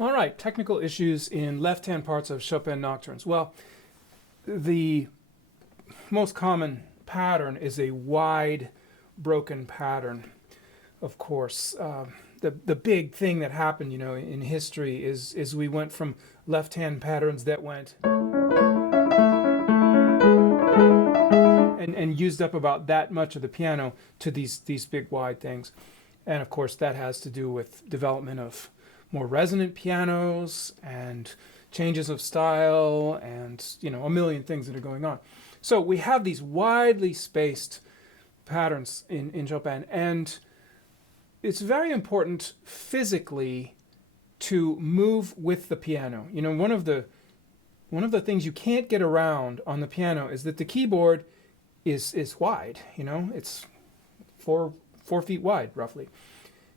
All right, technical issues in left-hand parts of Chopin Nocturnes. Well, the most common pattern is a wide broken pattern, of course. The big thing that happened, in history is we went from left-hand patterns that went and used up about that much of the piano to these big wide things. And of course that has to do with development of more resonant pianos and changes of style and a million things that are going on. So we have these widely spaced patterns in Chopin, and it's very important physically to move with the piano. One of the things you can't get around on the piano is that the keyboard is wide. It's 4 feet wide roughly,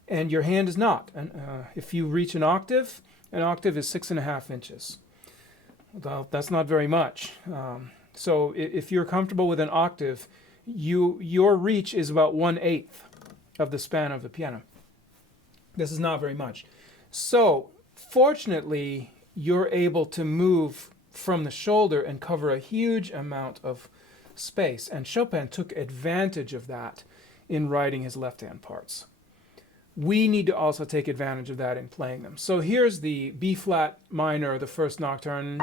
and your hand is not. And if you reach an octave is 6.5 inches. Well, that's not very much. So if you're comfortable with an octave, your reach is about 1/8 of the span of the piano. This is not very much. So fortunately, you're able to move from the shoulder and cover a huge amount of space. And Chopin took advantage of that in writing his left-hand parts. We need to also take advantage of that in playing them. So here's the B flat minor, the first nocturne.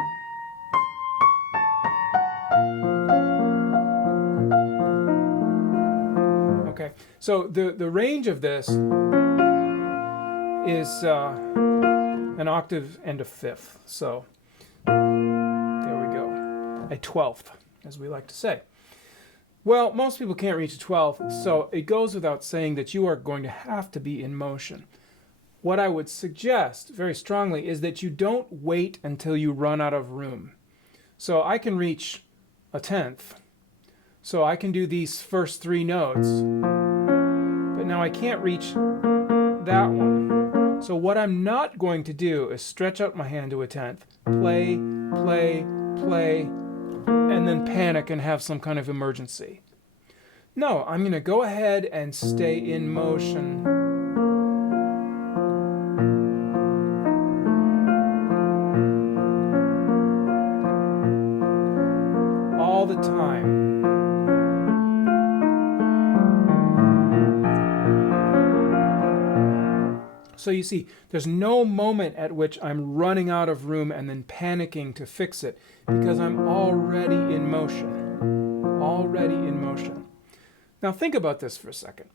Okay, so the range of this is an octave and a fifth. So there we go, a 12th, as we like to say. Well, most people can't reach a 12th, so it goes without saying that you are going to have to be in motion. What I would suggest very strongly is that you don't wait until you run out of room. So I can reach a 10th, so I can do these first 3 notes, but now I can't reach that one. So what I'm not going to do is stretch out my hand to a 10th, play, play, play, and then panic and have some kind of emergency. No, I'm going to go ahead and stay in motion. All the time. So you see, there's no moment at which I'm running out of room and then panicking to fix it, because I'm already in motion. Already in motion. Now think about this for a second.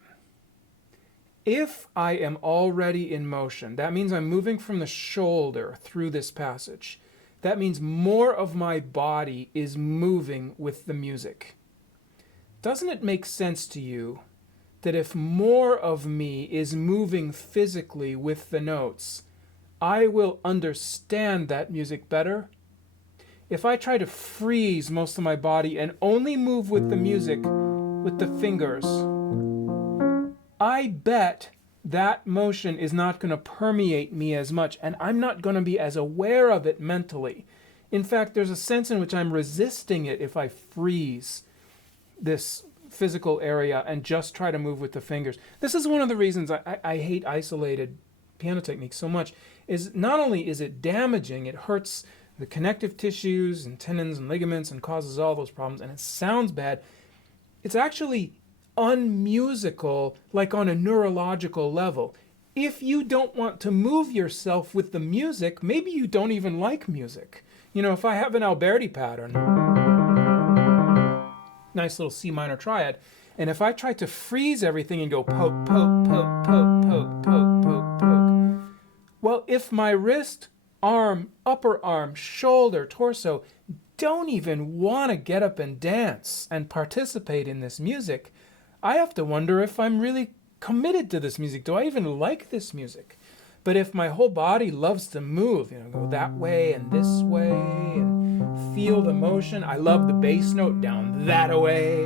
If I am already in motion, that means I'm moving from the shoulder through this passage. That means more of my body is moving with the music. Doesn't it make sense to you that if more of me is moving physically with the notes, I will understand that music better? If I try to freeze most of my body and only move with the music with the fingers, I bet that motion is not going to permeate me as much, and I'm not going to be as aware of it mentally. In fact, there's a sense in which I'm resisting it if I freeze this physical area and just try to move with the fingers. This is one of the reasons I hate isolated piano techniques so much. Is not only is it damaging, it hurts the connective tissues and tendons and ligaments and causes all those problems, and it sounds bad. It's actually unmusical, like on a neurological level. If you don't want to move yourself with the music, maybe you don't even like music. If I have an Alberti pattern, nice little C minor triad, and if I try to freeze everything and go poke, poke, poke, poke, poke, poke, poke, poke, well, if my wrist, arm, upper arm, shoulder, torso don't even want to get up and dance and participate in this music, I have to wonder if I'm really committed to this music. Do I even like this music? But if my whole body loves to move, go that way and this way and feel the motion. I love the bass note down that way,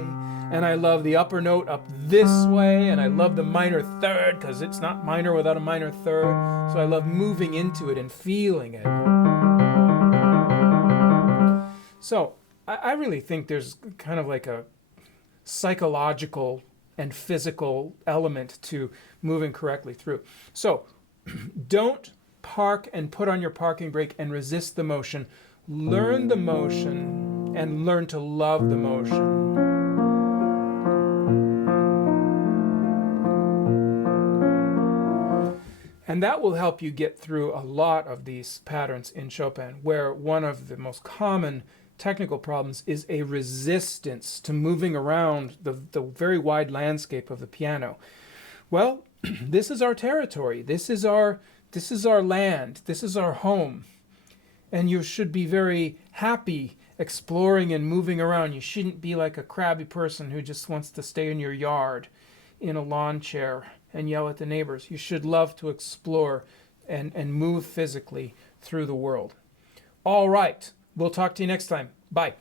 and I love the upper note up this way, and I love the minor third because it's not minor without a minor third. So I love moving into it and feeling it. So I really think there's kind of like a psychological and physical element to moving correctly through. So don't park and put on your parking brake and resist the motion. Learn the motion and learn to love the motion. And that will help you get through a lot of these patterns in Chopin, where one of the most common technical problems is a resistance to moving around the very wide landscape of the piano. Well, this is our territory. This is our land. This is our home. And you should be very happy exploring and moving around. You shouldn't be like a crabby person who just wants to stay in your yard in a lawn chair and yell at the neighbors. You should love to explore and move physically through the world. All right. We'll talk to you next time. Bye.